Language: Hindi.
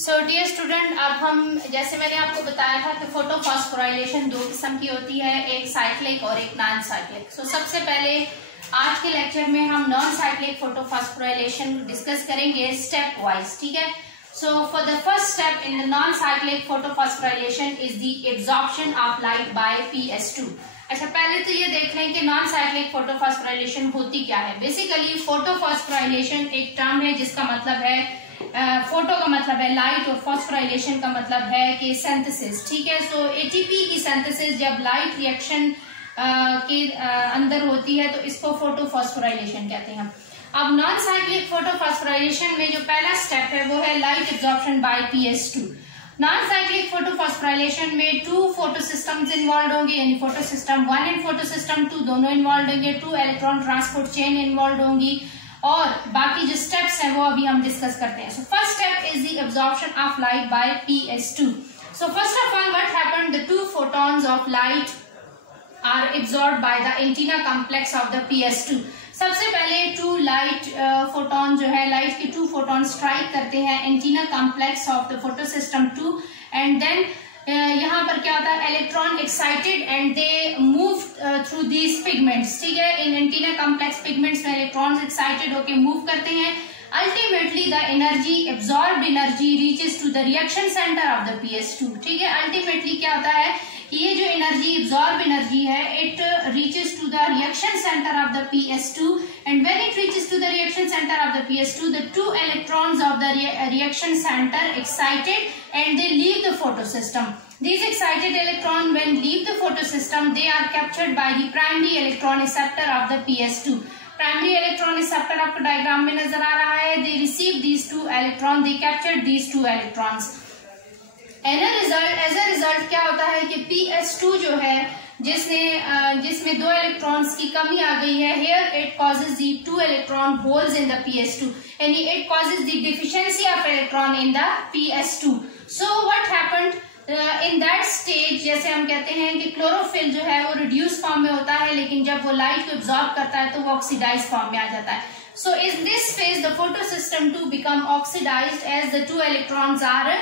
सो डियर स्टूडेंट, अब हम जैसे मैंने आपको बताया था कि फोटोफॉस्फोराइलेशन दो किस्म की होती है, एक साइक्लिक और एक नॉन साइक्लिक। सो सबसे पहले आज के लेक्चर में हम नॉन साइक्लिक फोटोफॉस्फोराइलेशन डिस्कस करेंगे स्टेप वाइज, ठीक है। So for the first step in the non cyclic photophosphorylation is the absorption of light by PS2। अच्छा, पहले तो ये देख लें कि नॉन साइक्लिक फोटोफॉस्फोराइलेशन होती क्या है। बेसिकली फोटोफॉस्फोराइलेशन एक टर्म है जिसका मतलब है फोटो का मतलब है लाइट और फॉस्फोराइलेशन का मतलब है कि सिंथेसिस, ठीक है। सो एटीपी की सिंथेसिस जब लाइट रिएक्शन के अंदर होती है तो इसको फोटोफॉस्फोराइलेशन कहते हैं। अब नॉन साइक्लिक फोटोफॉस्फोराइलेशन में जो पहला स्टेप है वो है light absorption by PS2। Non cyclic photophosphorylation में 2 फोटो सिस्टम्स इन्वॉल्व होंगे, यानी photo system 1 and photo system 2 दोनों इन्वॉल्व होंगे। 2 इलेक्ट्रॉन ट्रांसपोर्ट चेन इन्वॉल्व होंगी और बाकी जो स्टेप्स हैं वो अभी हम डिस्कस करते हैं। So first step is the absorption of light by PS2। So first of all what happened, the 2 photons of light are absorbed by the antenna complex of the PS2। सबसे पहले 2 लाइट फोटोन जो है, लाइट के 2 फोटोन स्ट्राइक करते हैं antenna complex of the photo system 2 and then यहाँ पर क्या होता है, electron excited and they move through these pigments, ठीक है। इन एंटीना कॉम्प्लेक्स पिगमेंट्स में इलेक्ट्रॉन्स एक्साइटेड होकर मूव करते हैं। Ultimately the energy absorbed energy reaches to the reaction centre of the PS2, ठीक है। अल्टीमेटली क्या होता है कि ये जो एनर्जी एब्जॉर्ब एनर्जी है it reaches to the reaction centre of the PS2 and when it reaches to the reaction centre of the PS2 the 2 electrons of the reaction center excited and they leave the photosystem. These excited electrons when leave the photosystem they are captured by the primary electron acceptor of the PS2. Primary electron acceptor आपको डायग्राम में नजर आ रहा है। They receive these 2 electrons, they captured these 2 electrons. As a result क्या होता है कि PS2 जो है जिसमें 2 इलेक्ट्रॉन्स की कमी आ गई है, here it causes the 2 electron holes in the PS2, यानी it causes the deficiency of electron in the PS2. So what happened in that stage, जैसे हम कहते हैं कि क्लोरोफिल जो है वो रिड्यूस फॉर्म में होता है, लेकिन जब वो लाइट को एब्जॉर्ब करता है तो वो ऑक्सीडाइज फॉर्म में आ जाता है। So in this phase the photosystem 2 become oxidized as the 2 electrons are